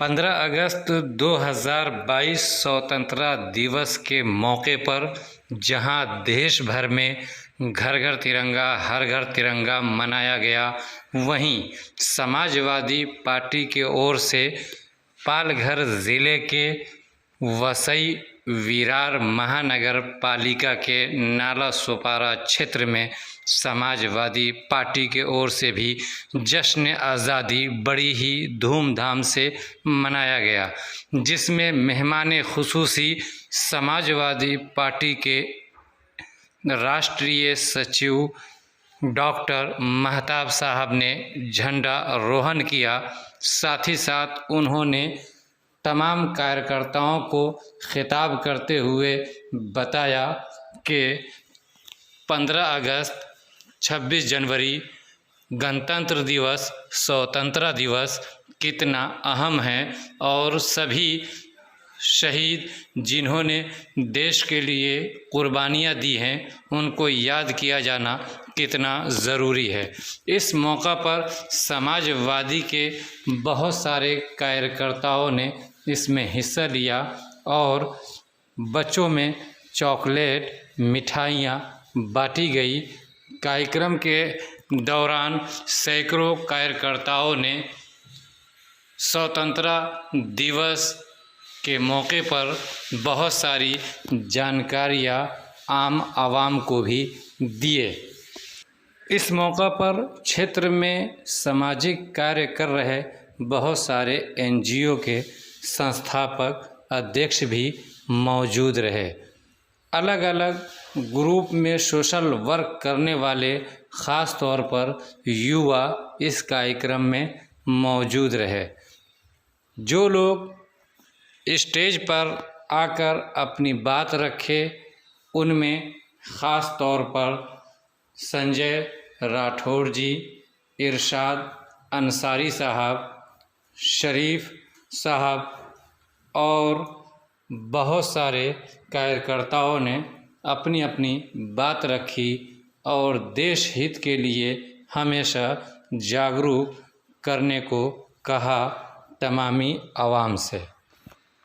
15 अगस्त 2022 स्वतंत्रता दिवस के मौके पर जहां देश भर में घर घर तिरंगा हर घर तिरंगा मनाया गया, वहीं समाजवादी पार्टी की ओर से पालघर ज़िले के वसई विरार महानगर पालिका के नाला सोपारा क्षेत्र में समाजवादी पार्टी के ओर से भी जश्न आज़ादी बड़ी ही धूमधाम से मनाया गया, जिसमें मेहमान खुसूसी समाजवादी पार्टी के राष्ट्रीय सचिव डॉक्टर महताब साहब ने झंडा रोहण किया। साथ ही साथ उन्होंने तमाम कार्यकर्ताओं को खिताब करते हुए बताया कि 15 अगस्त, 26 जनवरी, गणतंत्र दिवस, स्वतंत्रता दिवस कितना अहम है और सभी शहीद जिन्होंने देश के लिए कुर्बानियाँ दी हैं उनको याद किया जाना कितना ज़रूरी है। इस मौका पर समाजवादी के बहुत सारे कार्यकर्ताओं ने इसमें हिस्सा लिया और बच्चों में चॉकलेट, मिठाइयाँ बांटी गई। कार्यक्रम के दौरान सैकड़ों कार्यकर्ताओं ने स्वतंत्रता दिवस के मौके पर बहुत सारी जानकारियाँ आम आवाम को भी दिए। इस मौका पर क्षेत्र में सामाजिक कार्य कर रहे बहुत सारे एनजीओ के संस्थापक अध्यक्ष भी मौजूद रहे। अलग अलग ग्रुप में सोशल वर्क करने वाले ख़ास तौर पर युवा इस कार्यक्रम में मौजूद रहे। जो लोग स्टेज पर आकर अपनी बात रखे उनमें ख़ास तौर पर संजय राठौड़ जी, इरशाद अंसारी साहब, शरीफ साहब और बहुत सारे कार्यकर्ताओं ने अपनी अपनी बात रखी और देश हित के लिए हमेशा जागरूक करने को कहा तमामी आवाम से।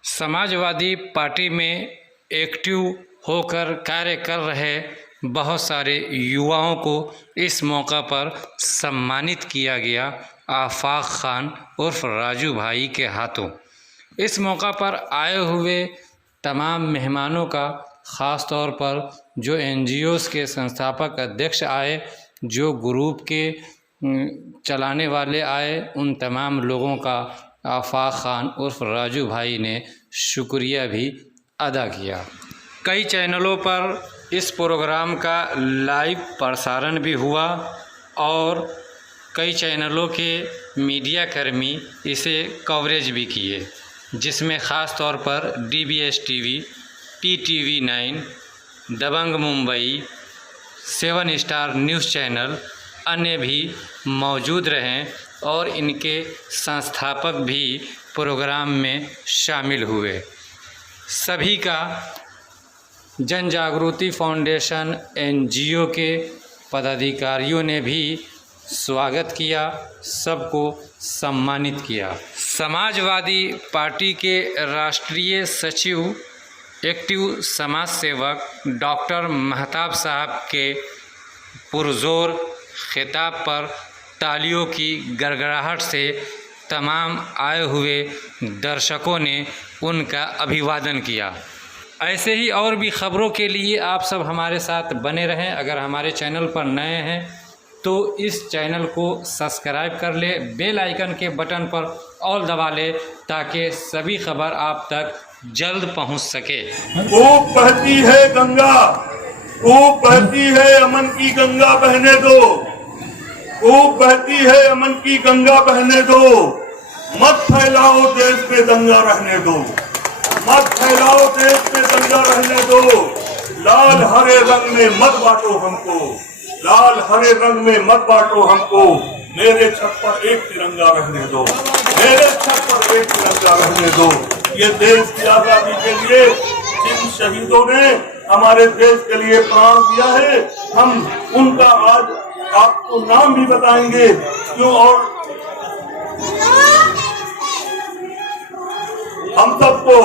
समाजवादी पार्टी में एक्टिव होकर कार्य कर रहे बहुत सारे युवाओं को इस मौका पर सम्मानित किया गया आफाक खान उर्फ राजू भाई के हाथों। इस मौका पर आए हुए तमाम मेहमानों का ख़ास तौर पर जो एनजीओज़ के संस्थापक अध्यक्ष आए, जो ग्रुप के चलाने वाले आए, उन तमाम लोगों का आफाक खान उर्फ राजू भाई ने शुक्रिया भी अदा किया। कई चैनलों पर इस प्रोग्राम का लाइव प्रसारण भी हुआ और कई चैनलों के मीडिया कर्मी इसे कवरेज भी किए, जिसमें ख़ास तौर पर DBS TV, TTV 9, दबंग मुंबई, 7 स्टार न्यूज़ चैनल अन्य भी मौजूद रहें और इनके संस्थापक भी प्रोग्राम में शामिल हुए। सभी का जन जागृति फाउंडेशन NGO के पदाधिकारियों ने भी स्वागत किया, सबको सम्मानित किया। समाजवादी पार्टी के राष्ट्रीय सचिव एक्टिव समाज सेवक डॉक्टर महताब साहब के पुरजोर खिताब पर तालियों की गड़गड़ाहट से तमाम आए हुए दर्शकों ने उनका अभिवादन किया। ऐसे ही और भी खबरों के लिए आप सब हमारे साथ बने रहें। अगर हमारे चैनल पर नए हैं तो इस चैनल को सब्सक्राइब कर ले, बेल आइकन के बटन पर ऑल दबा ले ताकि सभी खबर आप तक जल्द पहुंच सके। खूब बहती है गंगा, खूब बहती है अमन की गंगा बहने दो, खूब बहती है अमन की गंगा बहने दो। मत फैलाओ देश पे दंगा रहने दो, मत फैलाओ देश पे दंगा रहने दो। लाल हरे रंग में मत बांटो हमको, लाल हरे रंग में मत बांटो हमको। मेरे छत पर एक तिरंगा रहने दो, मेरे छत पर एक तिरंगा रहने दो। ये देश की आजादी के लिए जिन शहीदों ने हमारे देश के लिए प्राण दिया है, हम उनका आज आपको नाम भी बताएंगे क्यों। और हम सबको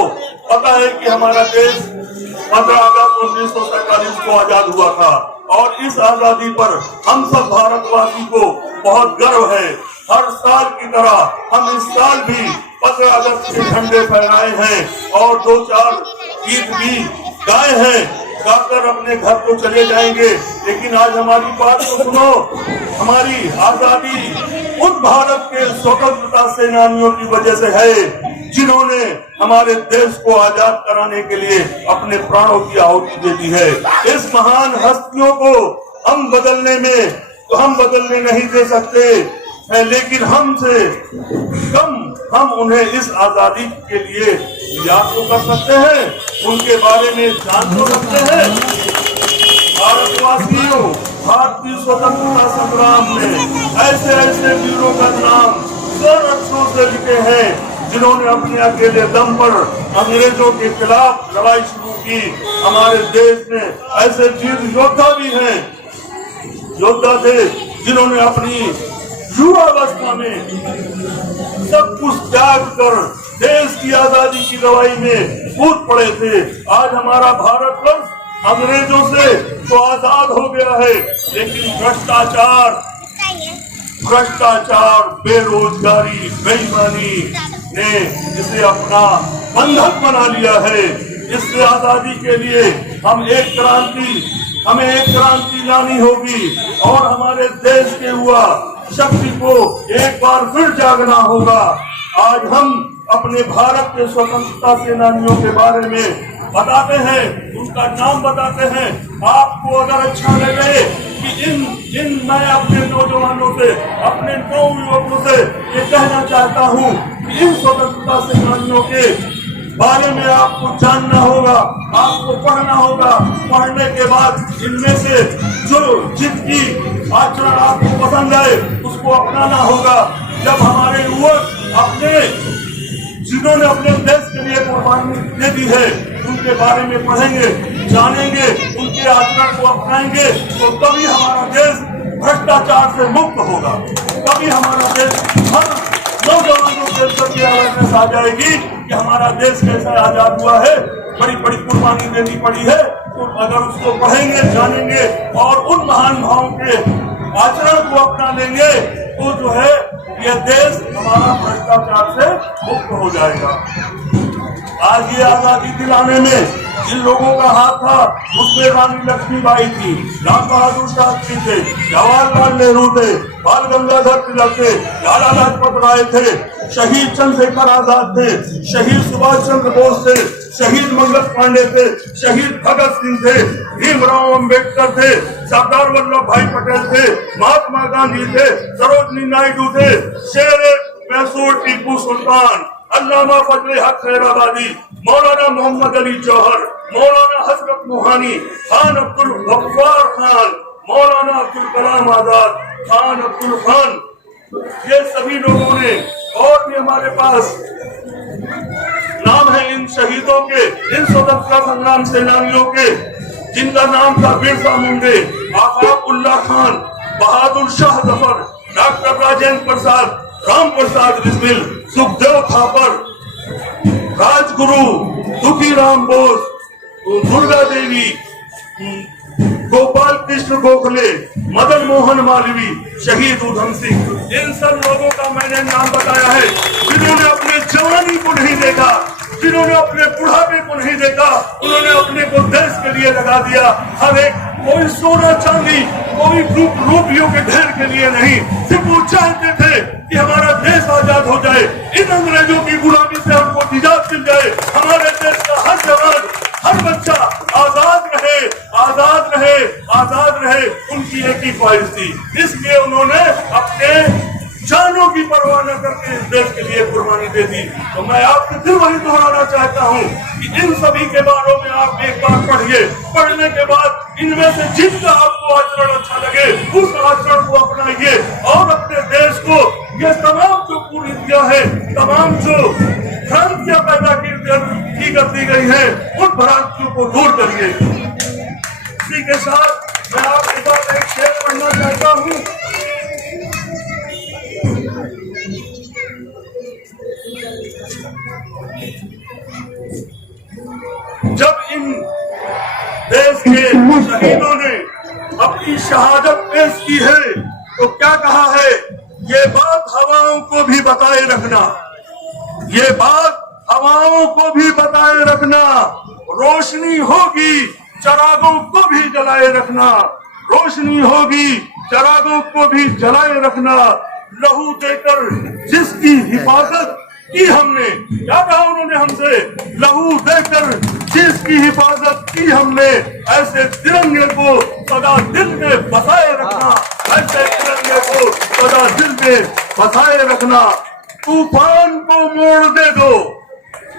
पता है कि हमारा देश 15 अगस्त 1947 को आजाद हुआ था और इस आजादी पर हम सब भारतवासी को बहुत गर्व है। हर साल की तरह हम इस साल भी 15 अगस्त के झंडे फहराए हैं और 2-4 गीत भी गाए हैं, गाकर अपने घर को चले जाएंगे। लेकिन आज हमारी बात को सुनो। हमारी आजादी उन भारत के स्वतंत्रता सेनानियों की वजह से है जिन्होंने हमारे देश को आजाद कराने के लिए अपने प्राणों की आहुति दे दी है। इस महान हस्तियों को हम बदलने नहीं दे सकते है, लेकिन हमसे कम हम उन्हें इस आजादी के लिए याद तो कर सकते हैं, उनके बारे में जान तो सकते हैं। भारतवासियों, भारतीय स्वतंत्रता संग्राम में ऐसे ऐसे वीरों का नाम स्वर्ण अक्षरों से लिखे हैं जिन्होंने अपने अकेले दम पर अंग्रेजों के खिलाफ लड़ाई शुरू की। हमारे देश में ऐसे वीर योद्धा भी हैं, योद्धा थे जिन्होंने अपनी युवावस्था में सब कुछ त्याग कर देश की आजादी की लड़ाई में कूद पड़े थे। आज हमारा भारतवर्ष अंग्रेजों से तो आजाद हो गया है, लेकिन भ्रष्टाचार, बेरोजगारी, बेईमानी ने इसे अपना बंधक बना लिया है। इस आजादी के लिए हमें एक क्रांति लानी होगी और हमारे देश के युवा शक्ति को एक बार फिर जागना होगा। आज हम अपने भारत के स्वतंत्रता सेनानियों के बारे में बताते हैं, उनका नाम बताते हैं। आपको अगर अच्छा लगे कि मैं अपने नौजवानों से, अपने नवयुवकों से ये कहना चाहता हूँ कि इन स्वतंत्रता सेनानियों के बारे में आपको जानना होगा, आपको पढ़ना होगा। पढ़ने के बाद इनमें से जिसकी आचरण आपको पसंद आए उसको अपनाना होगा। जब हमारे युवक जिन्होंने अपने देश के लिए कुर्बानी दे दी है उनके बारे में पढ़ेंगे, जानेंगे, उनके आचरण को अपनाएंगे, तो तभी हमारा देश भ्रष्टाचार से मुक्त होगा। तभी हमारा देश हर नौजवानों के अवेयरनेस आ जाएगी कि हमारा देश कैसे आजाद हुआ है, बड़ी बड़ी कुर्बानी देनी पड़ी है। तो अगर उसको पढ़ेंगे, जानेंगे और उन महान भावों के आचरण को अपना लेंगे तो जो है यह देश हमारा भ्रष्टाचार से मुक्त हो जाएगा। आज ये आजादी दिलाने में जिन लोगों का हाथ था उसमें रानी लक्ष्मीबाई थी, राम बहादुर शास्त्री थे, जवाहरलाल नेहरू थे, बाल गंगाधर तिलक थे, लाला लाजपत राय थे, शहीद चंद्रशेखर आजाद थे, शहीद सुभाष चंद्र बोस थे, शहीद मंगल पांडे थे, शहीद भगत सिंह थे, भीमराव अंबेडकर थे, सरदार वल्लभ भाई पटेल थे, महात्मा गांधी थे, सरोजनी नायडू थे, शेर मैसूर टीपू सुल्तान, अल्लामा फजले हक खैराबादी, मौलाना मोहम्मद अली जौहर, मौलाना हजरत मोहानी, खान अब्दुल गफ्फार खान, मौलाना अब्दुल कलाम आजाद, खान अब्दुल खान, ये सभी लोगों ने और भी हमारे पास नाम है इन शहीदों के, इन स्वतंत्रता संग्राम सेनानियों के, जिनका नाम था बिरसा मुंडे, आफाक उल्लाह खान, बहादुर शाह जफर, डॉक्टर राजेंद्र प्रसाद, राम प्रसाद बिस्मिल, सुखदेव थापर, राजगुरु दुखीराम बोस, दुर्गा देवी, गोपाल कृष्ण गोखले, मदन मोहन मालवीय, शहीद उधम सिंह, इन सब लोगों का मैंने नाम बताया है जिन्होंने अपने जवानी को नहीं देखा, जिन्होंने अपने बुढ़ापे को नहीं देखा, उन्होंने अपने को देश के लिए लगा दिया। हर एक कोई सोना चांदी, कोई रुपयों के ढेर के लिए नहीं, सिर्फ वो चाहते थे कि हमारा देश आजाद हो जाए, इन अंग्रेजों की गुलामी से हमको निजात मिल जाए, हमारे देश का हर जवान, हर बच्चा आजाद रहे, आजाद रहे, आजाद रहे, उनकी एक ही ख्वाहिश थी। इसलिए उन्होंने अपने जानों की परवाह न करके इस देश के लिए कुर्बानी दे दी। तो मैं आपसे फिर वही दोहराना चाहता हूँ कि इन सभी के बारे में आप एक बार पढ़िए, पढ़ने के बाद इनमें से जिनका आपको आचरण अच्छा लगे उस आचरण को अपनाइए और अपने देश को ये तमाम जो कुरीतियां है, तमाम जो भ्रांतियां पैदा की कर दी गई है, उन भ्रांतियों को दूर करिए। इसी के साथ मैं आपके साथ एक शेर पढ़ना चाहता हूँ। जब इन देश के शहीदों ने अपनी शहादत पेश की है तो क्या कहा है, ये बात हवाओं को भी बताए रखना, ये बात हवाओं को भी बताए रखना, रोशनी होगी चरागों को भी जलाए रखना, रोशनी होगी चरागों को भी जलाए रखना, लहू देकर जिसकी हिफाजत की हमने, क्या कहा उन्होंने हमसे, लहू देकर जिसकी हिफाजत की हमने, ऐसे तिरंगे को सदा दिल में बसाए रखना, ऐसे तिरंगे को सदा दिल में बसाए रखना। तूफान को मोड़ दे दो,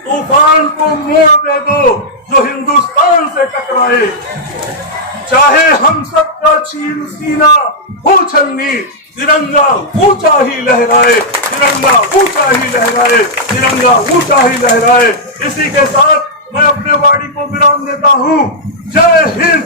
तूफान को मोड़ दे दो जो हिंदुस्तान से टकराए, चाहे हम सबका चीर सीना हो छलनी, तिरंगा ऊंचा ही लहराए, तिरंगा ऊंचा ही लहराए, तिरंगा ऊंचा ही लहराए। इसी के साथ मैं अपने वाणी को विराम देता हूँ। जय हिंद।